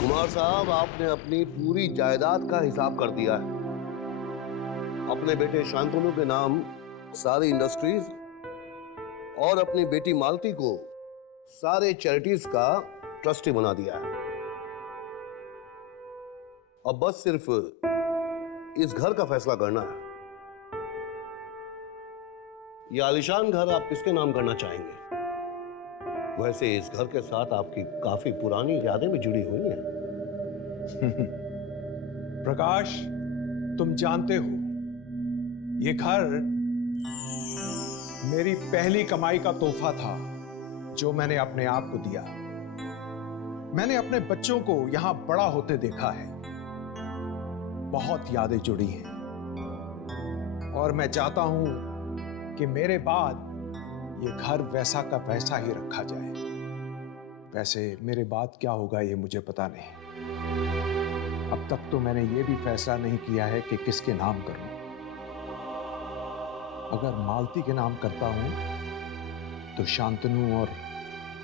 कुमार साहब, आपने अपनी पूरी जायदाद का हिसाब कर दिया है। अपने बेटे शांतनु के नाम सारी इंडस्ट्रीज और अपनी बेटी मालती को सारे चैरिटीज का ट्रस्टी बना दिया है। अब बस सिर्फ इस घर का फैसला करना है। यह आलीशान घर आप किसके नाम करना चाहेंगे? वैसे इस घर के साथ आपकी काफी पुरानी यादें भी जुड़ी हुई हैं। प्रकाश, तुम जानते हो ये घर मेरी पहली कमाई का तोहफा था जो मैंने अपने आप को दिया। मैंने अपने बच्चों को यहां बड़ा होते देखा है। बहुत यादें जुड़ी हैं और मैं चाहता हूं कि मेरे बाद ये घर वैसा का वैसा ही रखा जाए। वैसे मेरे बाद क्या होगा ये मुझे पता नहीं। अब तक तो मैंने ये भी फैसला नहीं किया है कि किसके नाम करूं। अगर मालती के नाम करता हूं तो शांतनु और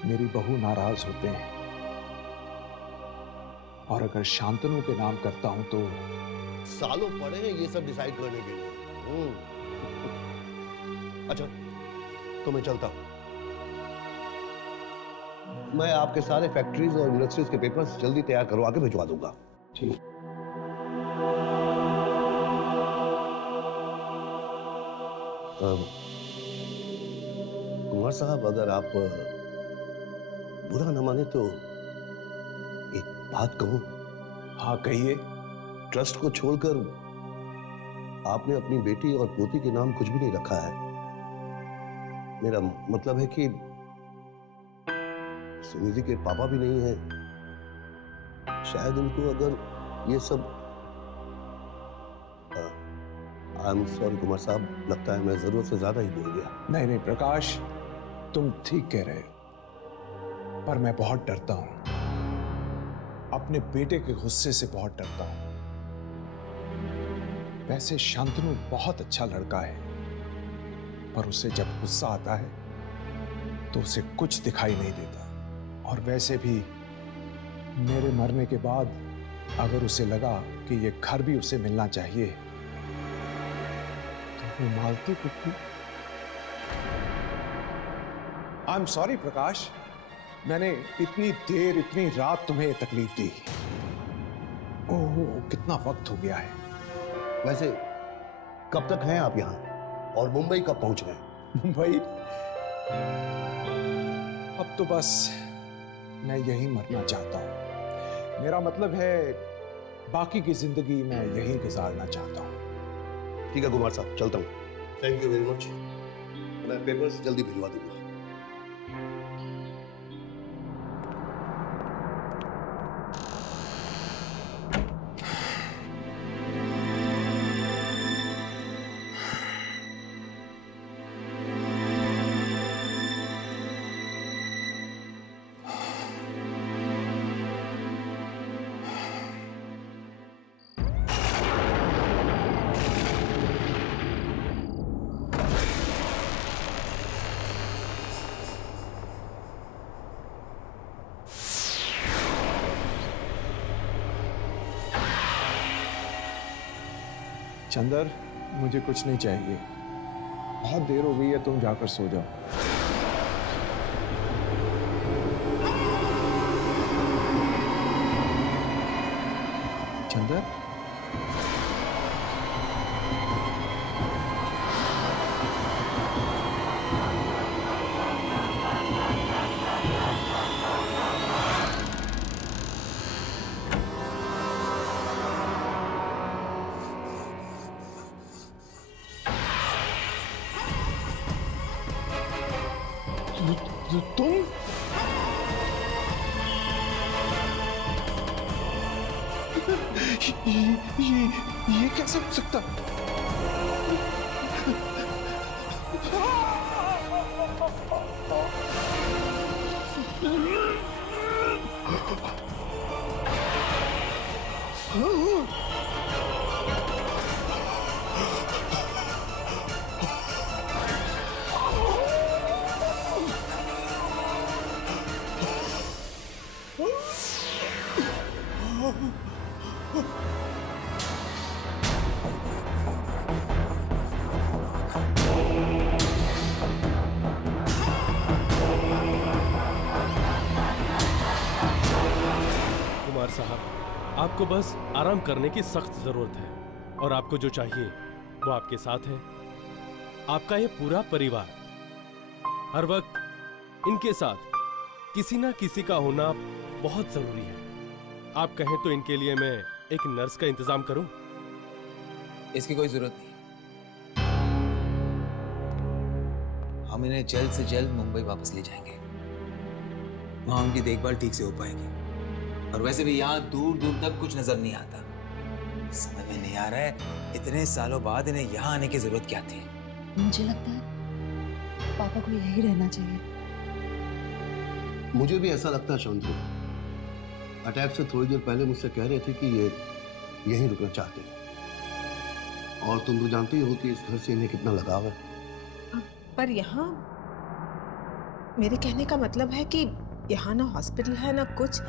मेरी बहू नाराज होते हैं, और अगर शांतनु के नाम करता हूं तो सालों पड़े हैं ये सब डिसाइड करने के लिए। अच्छा, तो मैं चलता हूं। मैं आपके सारे फैक्ट्रीज और इंडस्ट्रीज के पेपर्स जल्दी तैयार करवा के भिजवा दूंगा। ठीक। कुमार साहब, अगर आप बुरा न माने तो एक बात कहूं? हाँ, कहिए। ट्रस्ट को छोड़कर आपने अपनी बेटी और पोती के नाम कुछ भी नहीं रखा है। मेरा मतलब है कि सुनिधि के पापा भी नहीं हैं। शायद उनको अगर ये सब आई एम सॉरी कुमार साहब, लगता है मैं जरूरत से ज्यादा ही बोल गया। नहीं नहीं प्रकाश, तुम ठीक कह रहे हो, पर मैं बहुत डरता हूं। अपने बेटे के गुस्से से बहुत डरता हूं। वैसे शांतनु बहुत अच्छा लड़का है, पर उसे जब गुस्सा आता है तो उसे कुछ दिखाई नहीं देता। और वैसे भी मेरे मरने के बाद अगर उसे लगा कि ये घर भी उसे मिलना चाहिए तो वो मालती को आई एम सॉरी प्रकाश, मैंने इतनी देर इतनी रात तुम्हें तकलीफ दी। ओह, कितना वक्त हो गया है। वैसे कब तक हैं आप यहाँ और मुंबई कब पहुंच गए? मुंबई? अब तो बस मैं यहीं मरना चाहता हूं। मेरा मतलब है बाकी की जिंदगी मैं यहीं गुजारना चाहता हूं। ठीक है कुमार साहब, चलता हूँ। Thank you very much. मैं पेपर्स जल्दी भिजवा दूंगा। चंदर, मुझे कुछ नहीं चाहिए। बहुत देर हो गई है, तुम जाकर सो जाओ। चंदर, तुम? ये कैसे हो सकता? आपको बस आराम करने की सख्त जरूरत है और आपको जो चाहिए वो आपके साथ है। आपका ये पूरा परिवार हर वक्त इनके साथ किसी ना किसी का होना बहुत जरूरी है। आप कहें तो इनके लिए मैं एक नर्स का इंतजाम करूं? इसकी कोई जरूरत नहीं। हम इन्हें जल्द से जल्द मुंबई वापस ले जाएंगे। वहां उनकी देखभाल ठीक से हो पाएगी। और वैसे भी यहाँ दूर दूर तक कुछ नजर नहीं आता। समझ में नहीं आ रहा है इतने सालों बाद इन्हें यहाँ आने की जरूरत क्या थी। मुझे लगता है पापा को यही रहना चाहिए। मुझे भी ऐसा लगता है शांति। अटैक से थोड़ी देर पहले मुझसे कह रहे थे कि ये यहीं रुकना चाहते हैं। और तुम तो जानती हो कि इस घर से इन्हें कितना लगाव है। पर यहाँ मेरे कहने का मतलब है कि यहाँ ना हॉस्पिटल है ना कुछ।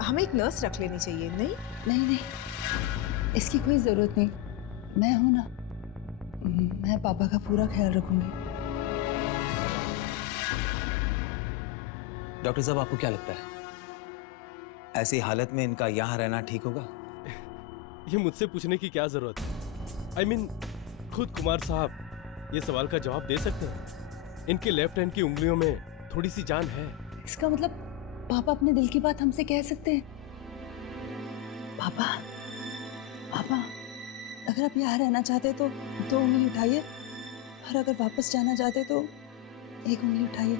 हमें एक नर्स रख लेनी चाहिए। नहीं नहीं नहीं, इसकी कोई जरूरत नहीं। मैं हूं ना, मैं पापा का पूरा ख्याल रखूंगी। डॉक्टर साहब, आपको क्या लगता है ऐसी हालत में इनका यहाँ रहना ठीक होगा? ये मुझसे पूछने की क्या जरूरत है? I mean, खुद कुमार साहब ये सवाल का जवाब दे सकते हैं। इनके लेफ्ट हैंड की उंगलियों में थोड़ी सी जान है। इसका मतलब पापा अपने दिल की बात हमसे कह सकते हैं। पापा पापा, अगर आप यहाँ रहना चाहते तो 2 उंगली उठाइए, और अगर वापस जाना चाहते तो 1 उंगली उठाइए।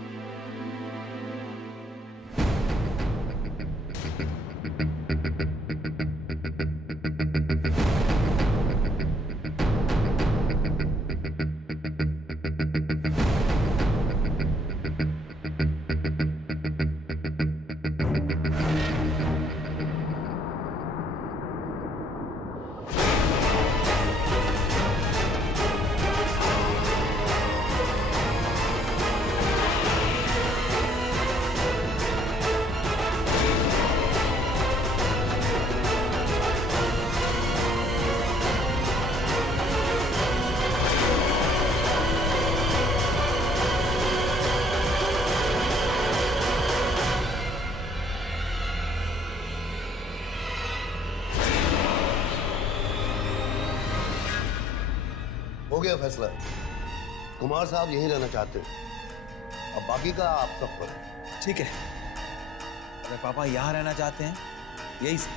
हो गया फैसला। कुमार साहब यहीं रहना चाहते हैं। अब बाकी का आप सब पर है। ठीक है, अगर पापा यहाँ रहना चाहते हैं यही से।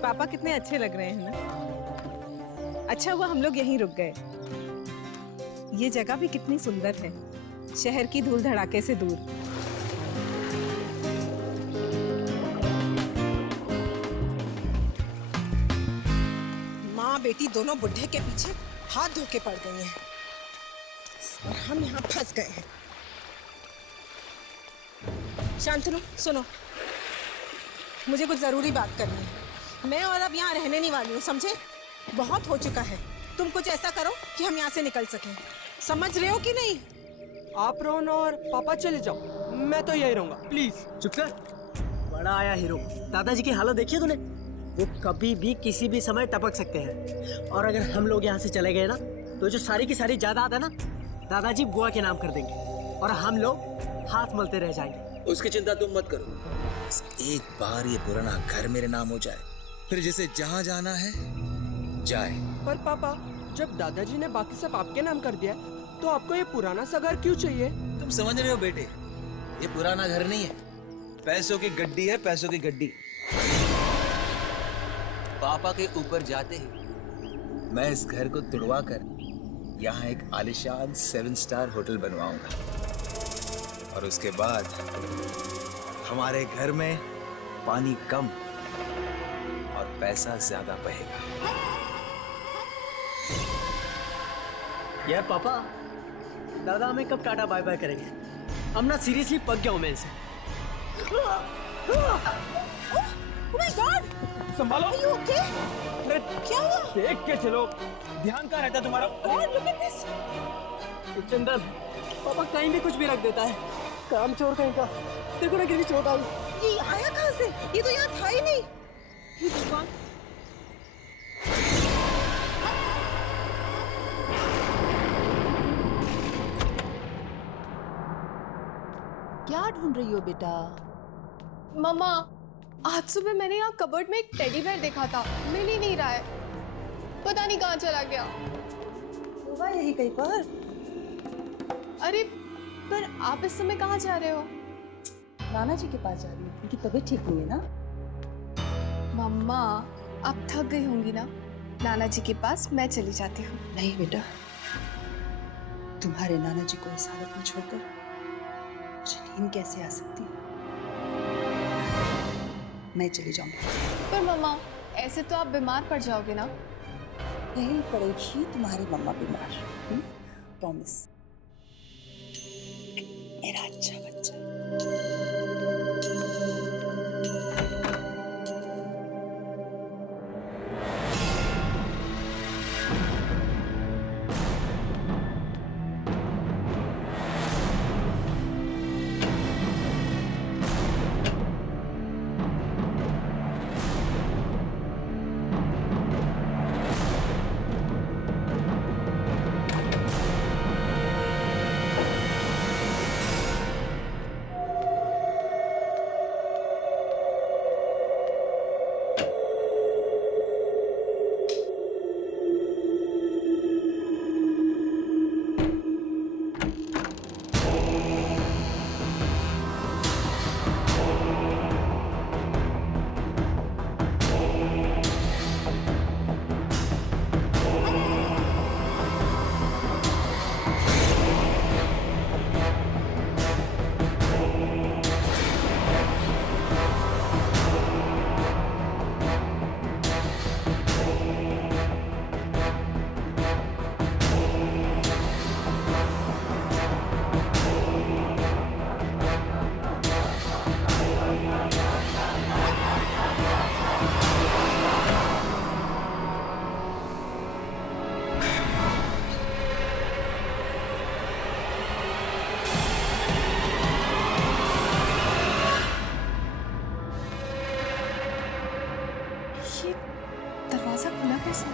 पापा कितने अच्छे लग रहे हैं ना। अच्छा हुआ हम लोग यहीं रुक गए। ये जगह भी कितनी सुंदर है, शहर की धूल धड़ाके से दूर। माँ बेटी दोनों बुढ़े के पीछे हाथ धो के पड़ गई हैं और हम यहाँ फंस गए हैं। शांतनु सुनो, मुझे कुछ जरूरी बात करनी है। मैं और अब यहाँ रहने नहीं वाली हूँ, समझे? बहुत हो चुका है। तुम कुछ ऐसा करो कि हम यहाँ से निकल सकें। समझ रहे हो कि नहीं? आप रोहन और पापा चले जाओ, मैं तो यही रहूंगा। प्लीज चुप कर। बड़ा आया हीरो। दादाजी की हालत देखी तूने? वो कभी भी किसी भी समय टपक सकते हैं। और अगर हम लोग यहाँ से चले गए ना तो जो सारी की सारी जायदाद है ना, दादाजी बुआ के नाम कर देंगे और हम लोग हाथ मलते रह जाएंगे। उसकी चिंता तुम मत करो। बस एक बार ये पुराना घर मेरे नाम हो जाए, फिर जिसे जहाँ जाना है जाए। पर पापा, जब दादाजी ने बाकी सब आपके नाम कर दिया तो आपको ये पुराना सा घर क्यों चाहिए? तुम समझ रहे हो बेटे, ये पुराना घर नहीं है, पैसों की गड्डी है, पैसों की गड्डी। पापा के ऊपर जाते ही मैं इस घर को तुड़वा कर यहाँ एक आलिशान 7 स्टार होटल बनवाऊंगा। और उसके बाद हमारे घर में पानी कम और पैसा ज्यादा बहेगा। यार पापा, दादा हमें कब टाटा बाय बाय करेंगे? हम ना सीरियसली पक गया हूँ मैं इनसे। Oh my God! संभालो। Are you okay? क्या हुआ? देख के चलो, ध्यान कहाँ रहता तुम्हारा? God, look at this! चंदन, पापा कहीं भी कुछ भी रख देता है। काम चोर कहीं का। देखो ना कितनी चोट आई। ये आया कहाँ से? ये तो यहाँ था ही नहीं। हे भगवान! क्या ढूंढ रही हो बेटा? मम्मा, आज सुबह मैंने यहाँ कबर्ड में एक टेडी बेयर देखा था, मिल ही नहीं रहा है, पता नहीं कहाँ चला गया। होगा यही कहीं पर। अरे पर आप इस समय कहाँ जा रहे हो? नाना जी के पास जा रही हूँ, उनकी तबीयत ठीक नहीं है ना। मम्मा, आप थक गई होंगी ना, नाना जी के पास मैं चली जाती हूँ। नहीं बेटा, तुम्हारे नाना जी को इस हालत में छोड़कर मुझे नींद कैसे आ सकती है? मैं चली जाऊंगी। पर मम्मा, ऐसे तो आप बीमार पड़ जाओगे ना। नहीं पड़ेगी तुम्हारी मम्मा बीमार, प्रॉमिस। मेरा अच्छा बच्चा। दरवाजा खुला कैसे?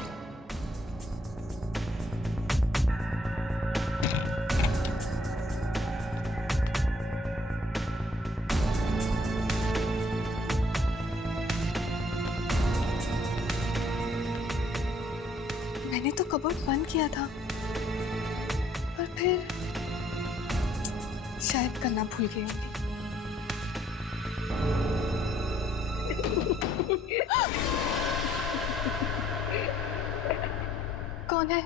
मैंने तो कबर्ड बंद किया था, पर फिर शायद करना भूल गई होंगी। कौन है?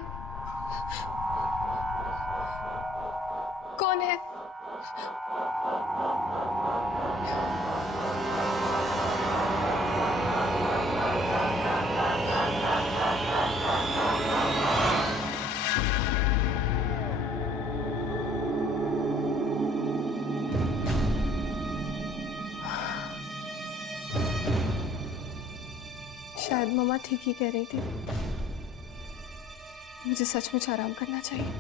कौन है? शायद मम्मा ठीक ही कह रही थी, मुझे सचमुच आराम करना चाहिए।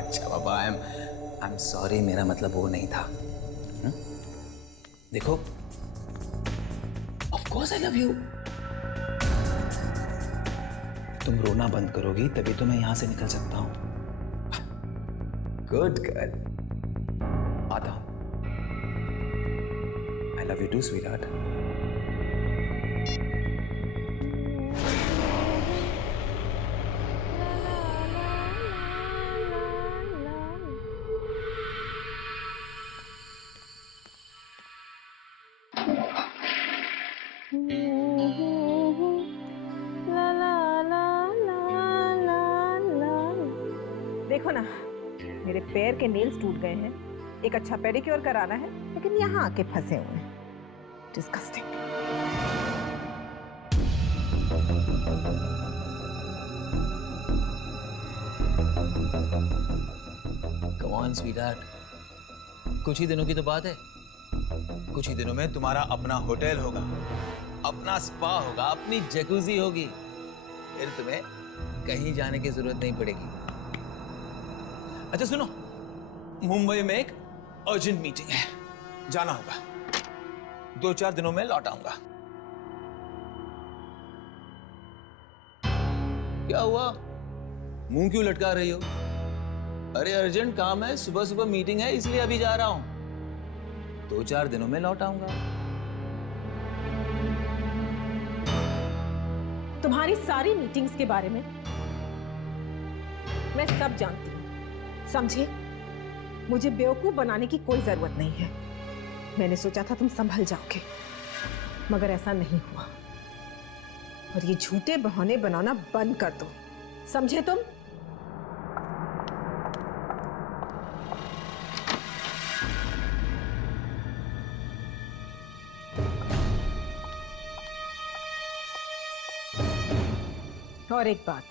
अच्छा बाबा, आई एम सॉरी, मेरा मतलब वो नहीं था। देखो, of course I love you. तुम रोना बंद करोगी तभी तो मैं यहां से निकल सकता हूं। गुड गर्ल, आता हूं। I love you too sweetheart. देखो ना, मेरे पैर के नेल्स टूट गए हैं, एक अच्छा पेडिक्योर कराना है, लेकिन यहाँ आके फंसे हुए हैं। डिस्गस्टिंग। Come on, sweetheart. कुछ ही दिनों की तो बात है। कुछ ही दिनों में तुम्हारा अपना होटल होगा, अपना स्पा होगा, अपनी जकूजी होगी। फिर तुम्हें कहीं जाने की जरूरत नहीं पड़ेगी। अच्छा सुनो, मुंबई में एक अर्जेंट मीटिंग है, जाना होगा। 2-4 दिनों में लौट आऊंगा। क्या हुआ? मुंह क्यों लटका रही हो? अरे अर्जेंट काम है, सुबह सुबह मीटिंग है, इसलिए अभी जा रहा हूं। 2-4 दिनों में लौट आऊंगा। तुम्हारी सारी मीटिंग्स के बारे में मैं सब जानती हूँ, समझे? मुझे बेवकूफ बनाने की कोई जरूरत नहीं है। मैंने सोचा था तुम संभल जाओगे, मगर ऐसा नहीं हुआ। और ये झूठे बहाने बनाना बंद कर दो, समझे तुम? और एक बात,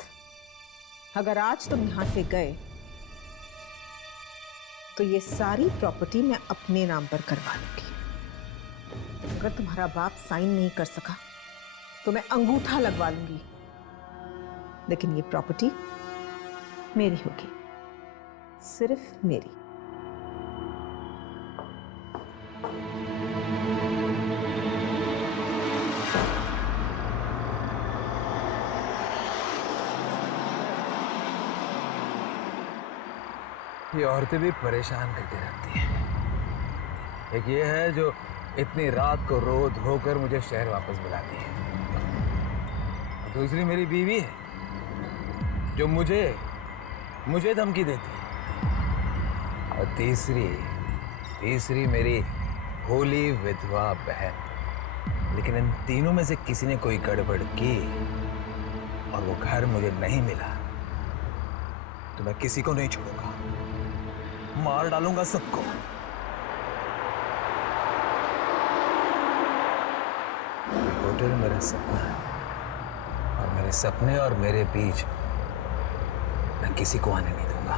अगर आज तुम यहां से गए तो ये सारी प्रॉपर्टी मैं अपने नाम पर करवा लूंगी। अगर तुम्हारा बाप साइन नहीं कर सका तो मैं अंगूठा लगवा लूंगी, लेकिन ये प्रॉपर्टी मेरी होगी, सिर्फ मेरी। ये औरतें भी परेशान करती रहती हैं। एक ये है जो इतनी रात को रो धोकर मुझे शहर वापस बुलाती है। और दूसरी मेरी बीवी है जो मुझे धमकी देती है। और तीसरी मेरी भोली विधवा बहन। लेकिन इन तीनों में से किसी ने कोई गड़बड़ की और वो घर मुझे नहीं मिला तो मैं किसी को नहीं छोड़ूंगा, मार डालूंगा सबको। होटल मेरा सपना है और मेरे सपने और मेरे बीच मैं किसी को आने नहीं दूंगा।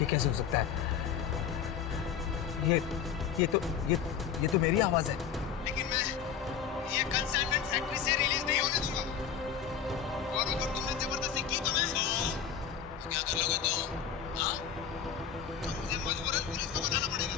ये कैसे हो सकता है? ये तो मेरी आवाज है। लेकिन मैं ये कंसाइनमेंट फैक्ट्री से रिलीज नहीं होने दूंगा। और अगर तुमने जबरदस्ती की तो क्या कर लोगे तुम? हाँ? तो मुझे मजबूरन पुलिस को बताना पड़ेगा।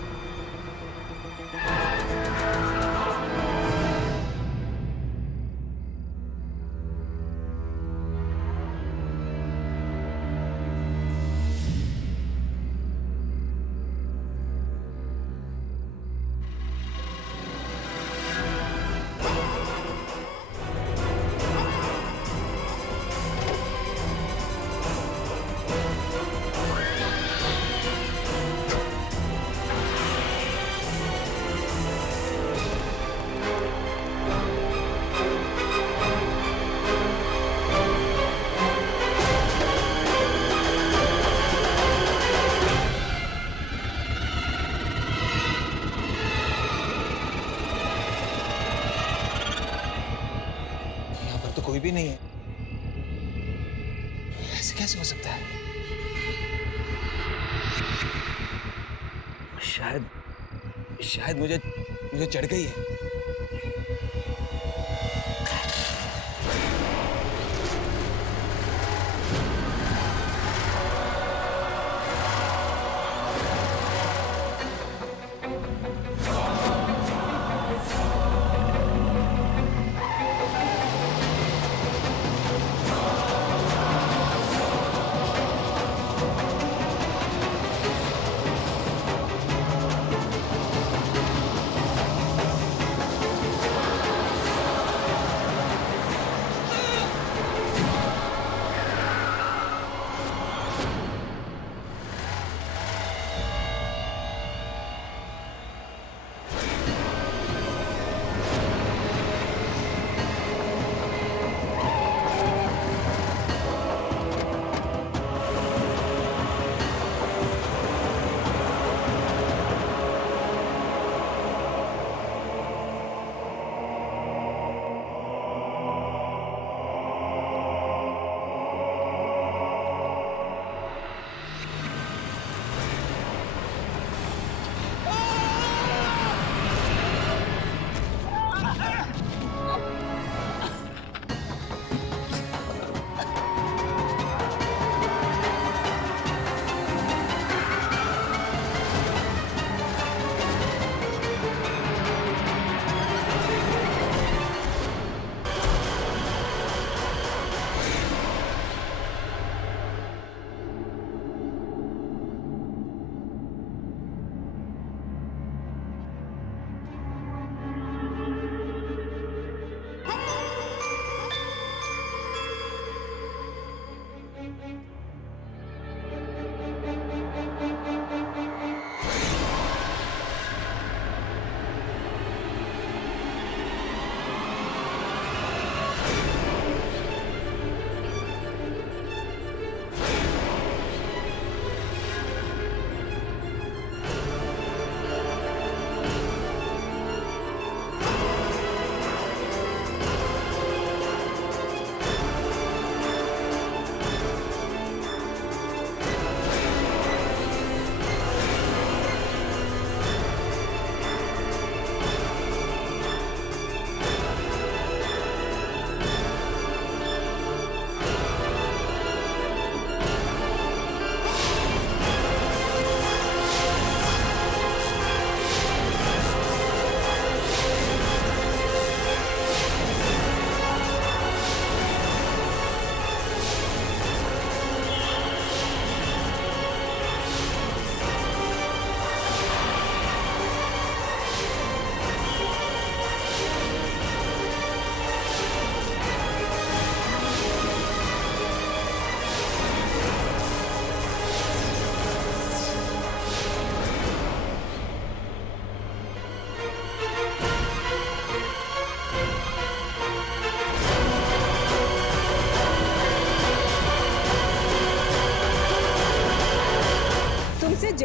कोई भी नहीं है। ऐसे कैसे हो सकता है? शायद मुझे चढ़ गई है।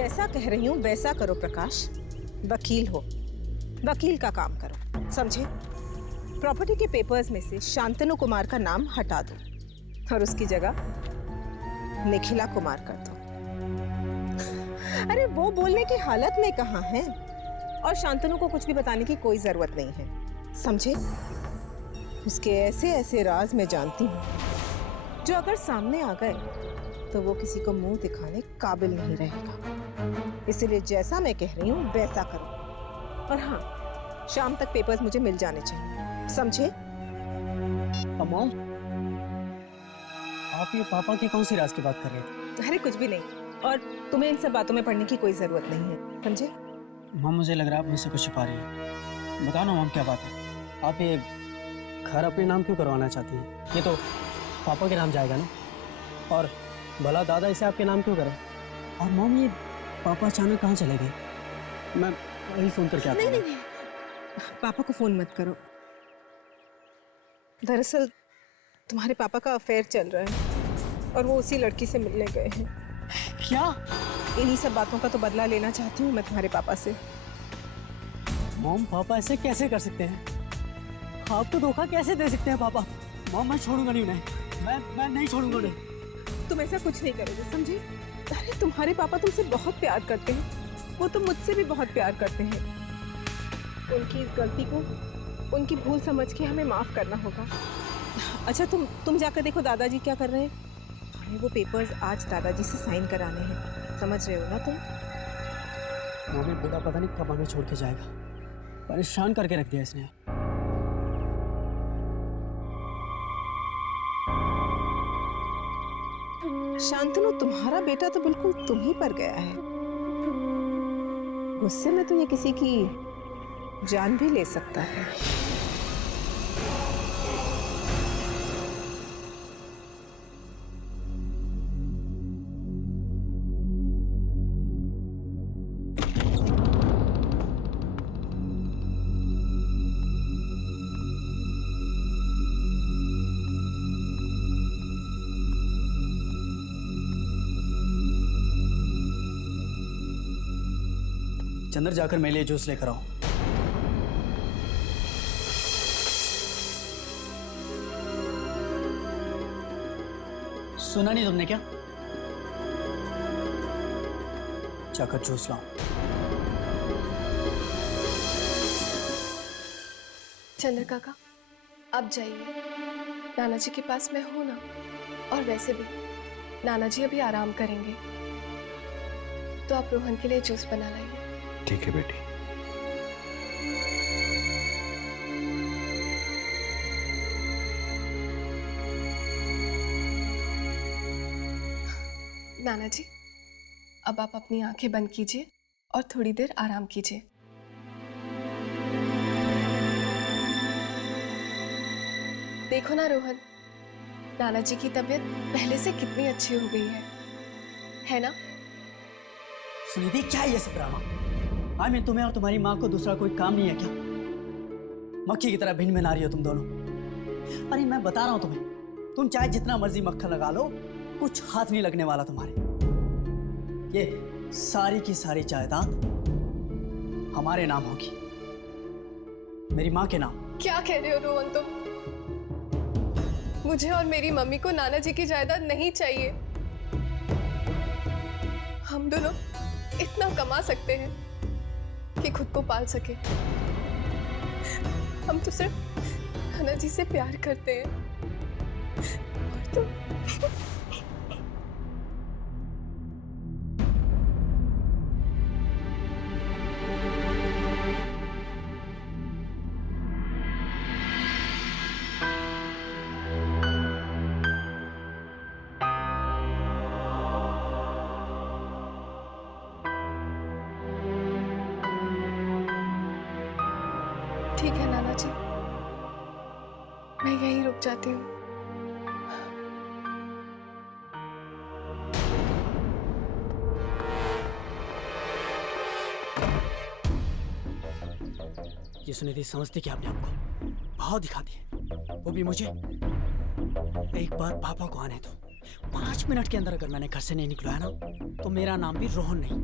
जैसा कह रही हूँ वैसा करो प्रकाश। वकील हो, वकील का काम करो, समझे? प्रॉपर्टी के पेपर्स में से शांतनु कुमार का नाम हटा दो और उसकी जगह निखिला कुमार कर दो। अरे वो बोलने की हालत में कहाँ है, और शांतनु को कुछ भी बताने की कोई जरूरत नहीं है, समझे? उसके ऐसे ऐसे राज मैं जानती हूँ जो अगर सामने आ गए तो वो किसी को मुंह दिखाने काबिल नहीं रहेगा। इसलिए जैसा मैं कह रही हूँ वैसा करो। और हाँ, शाम तक पेपर्स मुझे मिल जाने चाहिए, समझे? मॉम, आप ये पापा के कौन सी राज की बात कर रहे थे? अरे कुछ भी नहीं, और तुम्हें इन सब बातों में पढ़ने की कोई जरूरत नहीं है, समझे? मॉम, मुझे लग रहा है आप मुझसे कुछ छुपा रही हैं। बताओ ना मॉम, क्या बात है? आप ये घर अपने नाम क्यों करवाना चाहती हैं? ये तो पापा के नाम जाएगा ना, और भला दादा इसे आपके नाम क्यों करें? और मॉम, ये पापा अचानक कहाँ चले गए? मैं वही फोन करके आता हूँ। नहीं, पापा को फोन मत करो। दरअसल तुम्हारे पापा का अफेयर चल रहा है और वो उसी लड़की से मिलने गए हैं। क्या? इन्हीं सब बातों का तो बदला लेना चाहती हूँ मैं तुम्हारे पापा से। मॉम, पापा ऐसे कैसे कर सकते हैं? आपको धोखा कैसे दे सकते हैं पापा? मॉम, मैं छोड़ूंगा नहीं उन्हें, मैं नहीं छोड़ूंगा उन्हें। तुम ऐसा कुछ नहीं करोगे, समझे? अरे तुम्हारे पापा तुमसे बहुत प्यार करते हैं, वो तो मुझसे भी बहुत प्यार करते हैं। उनकी इस गलती को, उनकी भूल समझ के हमें माफ करना होगा। अच्छा, तुम जाकर देखो दादाजी क्या कर रहे हैं। हमें वो पेपर्स आज दादाजी से साइन कराने हैं, समझ रहे हो ना तुम? मम्मी, बूढ़ा पता नहीं कब हमें छोड़ के जाएगा, परेशान करके रख दिया इसने। शांतनु, तुम्हारा बेटा तो बिल्कुल तुम ही पर गया है। गुस्से में तो ये किसी की जान भी ले सकता है। चंदर, जाकर मेरे लिए जूस लेकर आओ। सुना नहीं तुमने क्या? जाकर जूस लाओ। चंद्र काका, आप जाइए, नाना जी के पास मैं हूं ना। और वैसे भी नाना जी अभी आराम करेंगे, तो आप रोहन के लिए जूस बना लाइए। ठीक है बेटी। नाना जी, अब आप अपनी आंखें बंद कीजिए और थोड़ी देर आराम कीजिए। देखो ना रोहन, नाना जी की तबीयत पहले से कितनी अच्छी हो गई है ना? सुनिधि, क्या है ये सब ड्रामा? मैं तुम्हें और तुम्हारी माँ को दूसरा कोई काम नहीं है क्या? मक्खी की तरह भिन्न भिन्न आ रही हो तुम दोनों। अरे मैं बता रहा हूं तुम्हें, तुम चाहे जितना मर्जी मक्खन लगा लो, कुछ हाथ नहीं लगने वाला तुम्हारे। ये सारी की सारी जायदाद हमारे नाम होगी, मेरी माँ के नाम। क्या कह रहे हो रोहन तुम? मुझे और मेरी मम्मी को नाना जी की जायदाद नहीं चाहिए। हम दोनों इतना कमा सकते हैं कि खुद को पाल सके। हम तो सिर्फ नाना जी से प्यार करते हैं। और तुम ठीक है नाना जी, मैं यहीं रुक जाती हूँ। ये सुनिधि समझती क्या अपने आप को? भाव दिखाती है, वो भी मुझे। एक बार पापा को आने दो, 5 मिनट के अंदर अगर मैंने घर से नहीं निकला है ना, तो मेरा नाम भी रोहन नहीं।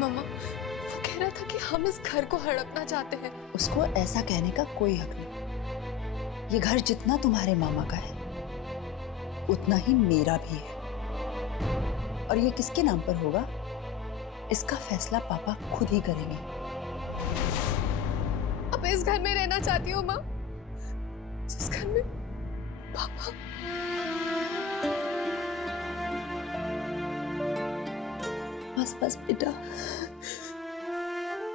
मामा वो कह रहा था कि हम इस घर को हड़पना चाहते हैं। उसको ऐसा कहने का कोई हक नहीं। ये घर जितना तुम्हारे मामा का है उतना ही मेरा भी है, और ये किसके नाम पर होगा इसका फैसला पापा खुद ही करेंगे। अब इस घर में रहना चाहती हूँ माँ, जिस घर में पापा। बस बस बेटा,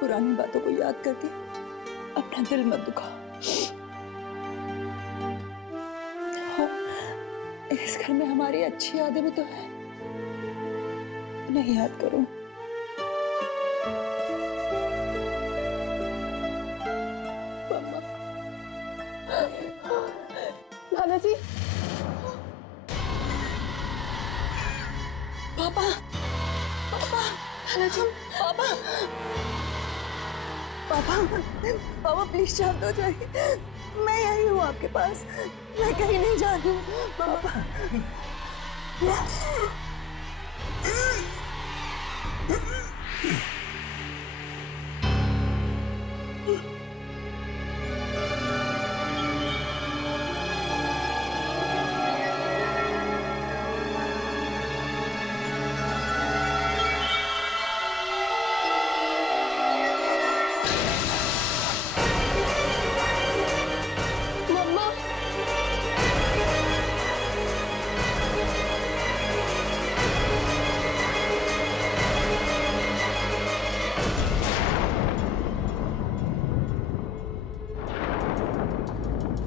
पुरानी बातों को याद करके अपना दिल मत दुखाओ। इस घर में हमारी अच्छी यादें भी तो है, उन्हें याद करो। नाना जी, पापा, पापा, नाना जी, पापा, पापा, पापा प्लीज शांत हो जाइए। मैं यही हूँ आपके पास, मैं कहीं नहीं जा रही हूँ पापा।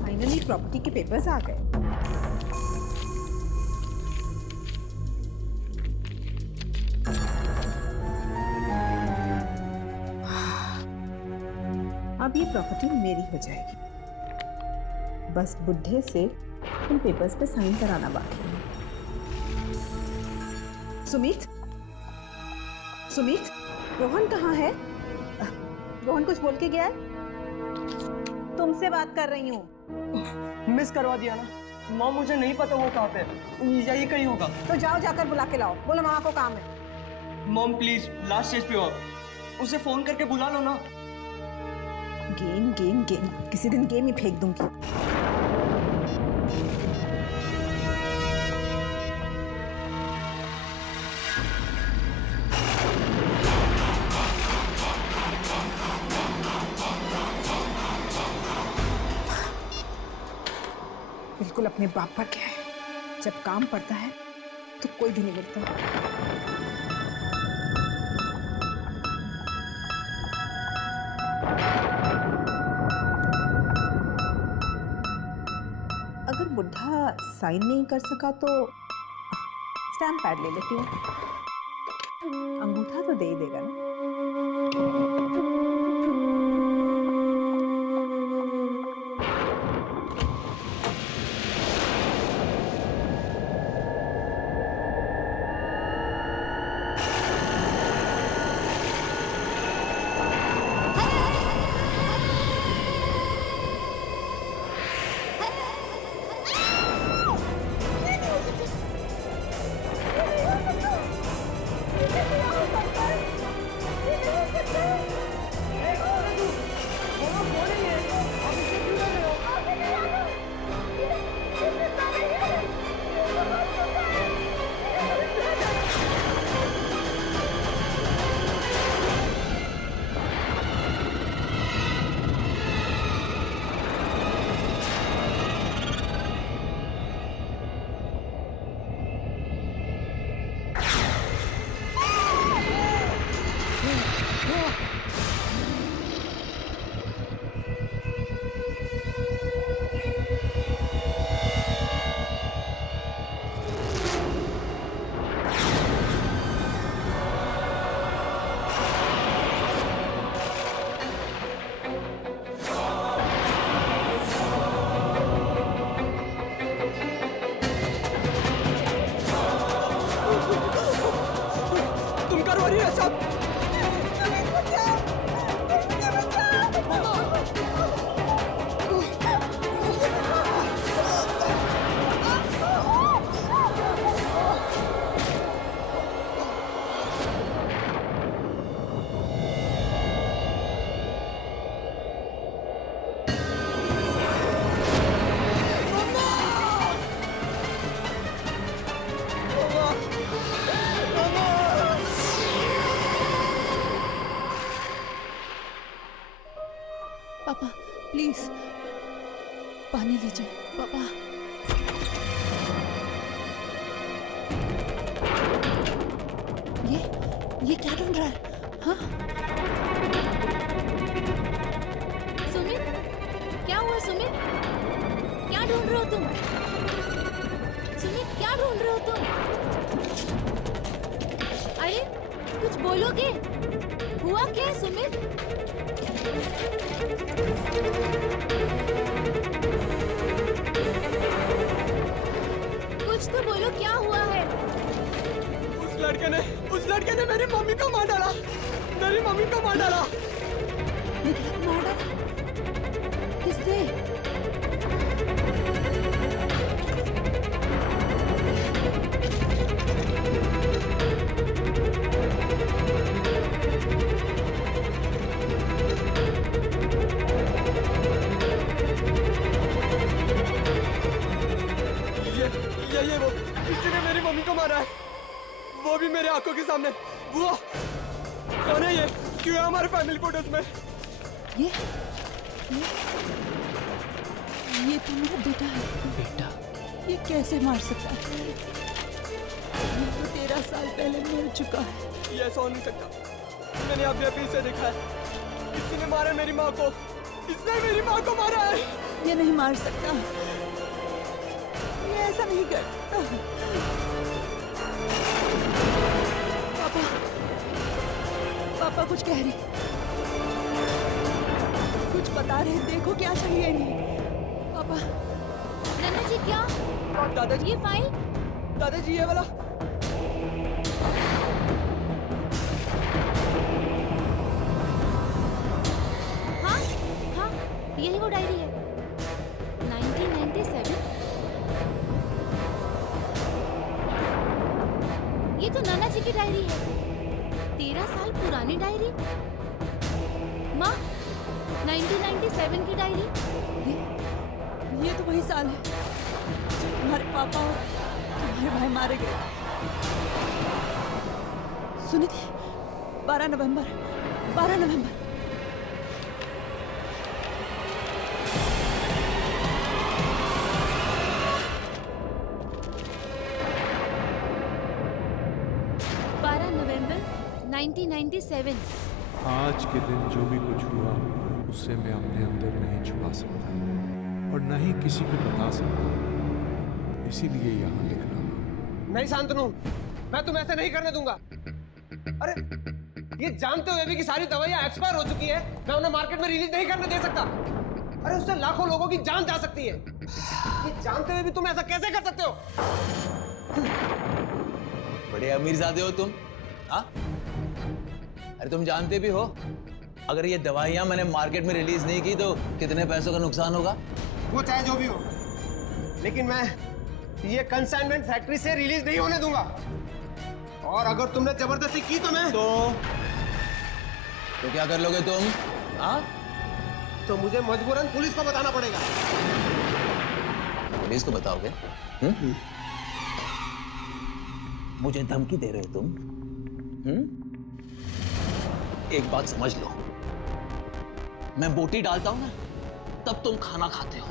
फाइनली प्रॉपर्टी के पेपर्स आ गए। अब ये प्रॉपर्टी मेरी हो जाएगी। बस बुढ़े से इन पेपर्स पे साइन कराना बाकी है। सुमित, सुमित, रोहन कहाँ है? रोहन कुछ बोल के गया है? तुमसे बात कर रही हूँ। मिस करवा दिया ना माँ, मुझे नहीं पता वो कहाँ पे, यही कहीं होगा। तो जाओ, जाकर बुला के लाओ। बोलो मामा को काम है। मॉम प्लीज लास्ट स्टेज पे हो आप, उसे फोन करके बुला लो ना। गेम गेम गेम, किसी दिन गेम ही फेंक दूंगी। बिल्कुल अपने बाप पर क्या है, जब काम पड़ता है तो कोई भी नहीं मिलता। अगर बुढ़ा साइन नहीं कर सका तो स्टैम्प पैड ले लेती हूँ, अंगूठा तो दे ही देगा ना। तुम करो रही है सब। पापा प्लीज पानी लीजिए पापा। ये क्या ढूंढ रहा है? हाँ सुमित, क्या हुआ सुमित? क्या ढूंढ रहे हो तुम? सुमित, क्या ढूंढ रहे हो तुम? अरे कुछ बोलोगे? हुआ क्या सुमित? कुछ तो बोलो, क्या हुआ है? उस लड़के ने मेरी मम्मी को मार डाला। मेरी मम्मी को मार डाला। मार डाला? किसने? ये वो किसी ने मेरी मम्मी को मारा है, वो भी मेरे आंखों के सामने। वो कौन है? ये क्यों है हमारे फैमिली फोटोज में? ये तो मेरा बेटा है। बेटा? ये कैसे मार सकता है? ये तो 13 साल पहले मर चुका है। ये ऐसा हो नहीं सकता। मैंने अभी अभी इसे देखा है। किसी ने मारा मेरी माँ को। इसने मेरी माँ को मारा है। ये नहीं मार सकता, ये ऐसा नहीं कर सकता। पापा कुछ कह रही, कुछ बता रहे, देखो क्या चाहिए इन्हें। पापा। नन्ना जी क्या? दादाजी, ये फाइल? दादाजी ये वाला। हाँ हाँ, यही वो डायरी है। 1997। ये तो नाना जी की डायरी है। 13 साल पुरानी डायरी। माँ, 1997 की डायरी। ये तो वही साल है जब तुम्हारे पापा और तुम्हारे भाई मारे गए। सुनी थी? 12 नवंबर। नवंबर 1997। आज के दिन जो भी कुछ हुआ उससे मैं अपने अंदर नहीं छुपा सकता और न ही किसी को बता सकता, इसीलिए यहाँ लिख रहा हूँ। नहीं शांतनु, मैं तुम्हें ऐसे नहीं करने दूंगा। अरे ये जानते हुए भी कि सारी दवाइयां एक्सपायर हो चुकी है, मैं उन्हें मार्केट में रिलीज नहीं करने दे सकता। अरे उससे लाखों लोगों की जान जा सकती है। ये जानते हुए भी तुम ऐसा कैसे कर सकते हो? बड़े अमीरजादे हो तुम, हाँ? अरे तुम जानते भी हो अगर ये दवाइयां मैंने मार्केट में रिलीज नहीं की तो कितने पैसों का नुकसान होगा? वो चाहे जो भी हो, लेकिन मैं ये कंसाइनमेंट फैक्ट्री से रिलीज नहीं होने दूंगा। और अगर तुमने जबरदस्ती की तो मैं तो क्या कर लोगे तुम, हाँ? तो मुझे मजबूरन पुलिस को बताना पड़ेगा। पुलिस को बताओगे? मुझे धमकी दे रहे हो तुम? एक बात समझ लो, मैं बोटी डालता हूं ना तब तुम खाना खाते हो।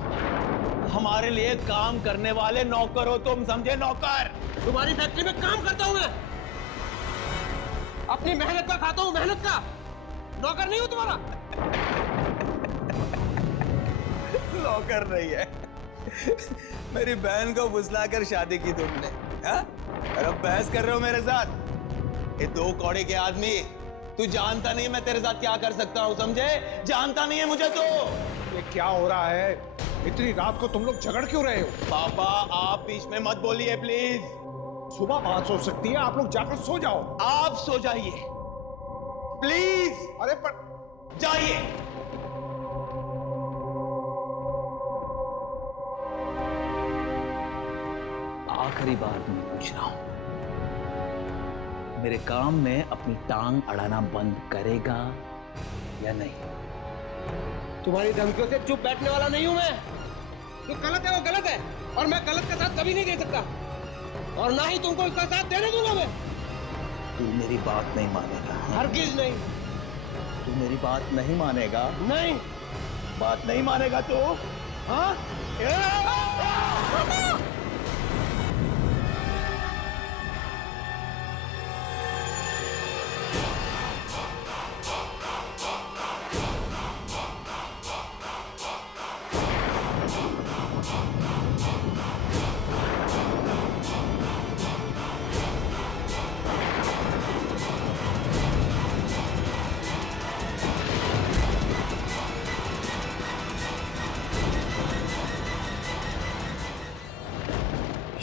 हमारे लिए काम करने वाले नौकर हो तुम, समझे? नौकर। तुम्हारी फैक्ट्री में काम करता हूं मैं, अपनी मेहनत का खाता हूं, मेहनत का। नौकर नहीं हूं तुम्हारा। नौकर नहीं है। मेरी बहन को फुसलाकर शादी की तुमने, हाँ? और अब बहस कर रहे हो मेरे साथ? ये दो कौड़े के आदमी, तू जानता नहीं मैं तेरे साथ क्या कर सकता हूँ, समझे? जानता नहीं है मुझे तो। ये क्या हो रहा है? इतनी रात को तुम लोग झगड़ क्यों रहे हो? पापा आप बीच में मत बोलिए प्लीज। सुबह बात हो सकती है, आप लोग जाकर सो जाओ। आप सो जाइए प्लीज। अरे पर जाइए। आखिरी बार मैं पूछ रहा हूं, मेरे काम में अपनी टांग अड़ाना बंद करेगा या नहीं? तुम्हारी धमकियों से चुप बैठने वाला नहीं हूं मैं। जो गलत है वो गलत है, और मैं गलत का साथ कभी नहीं दे सकता, और ना ही तुमको इसका साथ देने दूंगा मैं। तू मेरी बात नहीं मानेगा। हरगिज नहीं। तू मेरी बात नहीं मानेगा? नहीं। बात नहीं मानेगा तू? हाँ?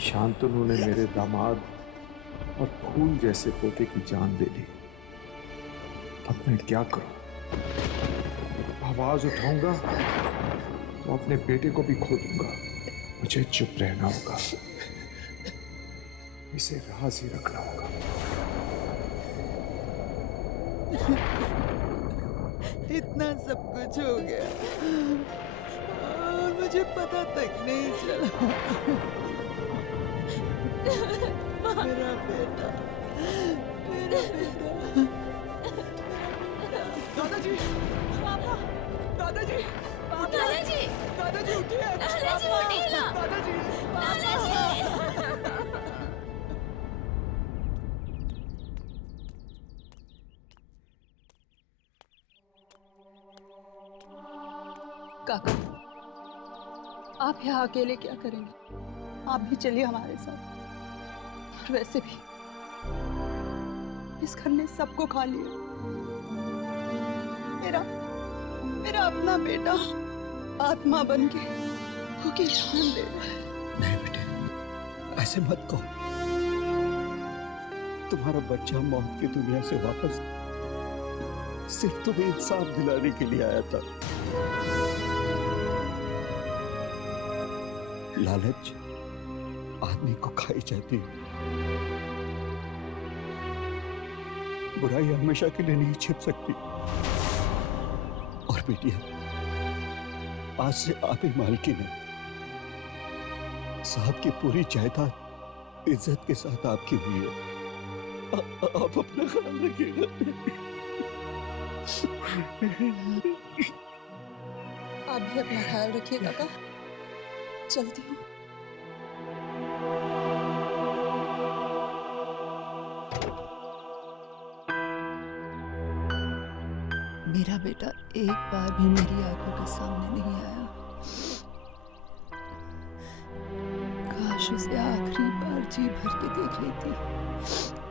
शांतनु ने मेरे दामाद और फूल जैसे पोते की जान ले ली। अब मैं क्या करूं? आवाज उठाऊंगा तो अपने बेटे को भी खो दूंगा। मुझे चुप रहना होगा, इसे राज ही रखना होगा। इतना सब कुछ हो गया और मुझे पता तक नहीं चला। मेरा बेटा, मेरा बेटा। दादाजी, पापा, दादाजी, दादाजी, दादाजी उठिए। दादाजी उठिए ना। दादाजी, दादाजी। काका, आप यहाँ अकेले क्या करेंगे? आप भी चलिए हमारे साथ। और वैसे भी इस घर ने सबको खा लिया। मेरा अपना बेटा आत्मा बन के उसकी जान ले रहा है। नहीं बेटे, ऐसे मत कहो। तुम्हारा बच्चा मौत की दुनिया से वापस सिर्फ तुम्हें इंसाफ दिलाने के लिए आया था। लालच आदमी को खाई जाती है। बुराई हमेशा के लिए नहीं छिप सकती। और बेटिया, आज से आप ही मालकिन हैं। साहब की पूरी जायदाद इज्जत के साथ आपकी हुई है। आप अपना ख्याल रखिएगा। आप भी अपना ख्याल रखिए काका। चलती हूँ। मेरा बेटा एक बार भी मेरी आंखों के सामने नहीं आया। काश उसे आखिरी बार जी भर के देख लेती।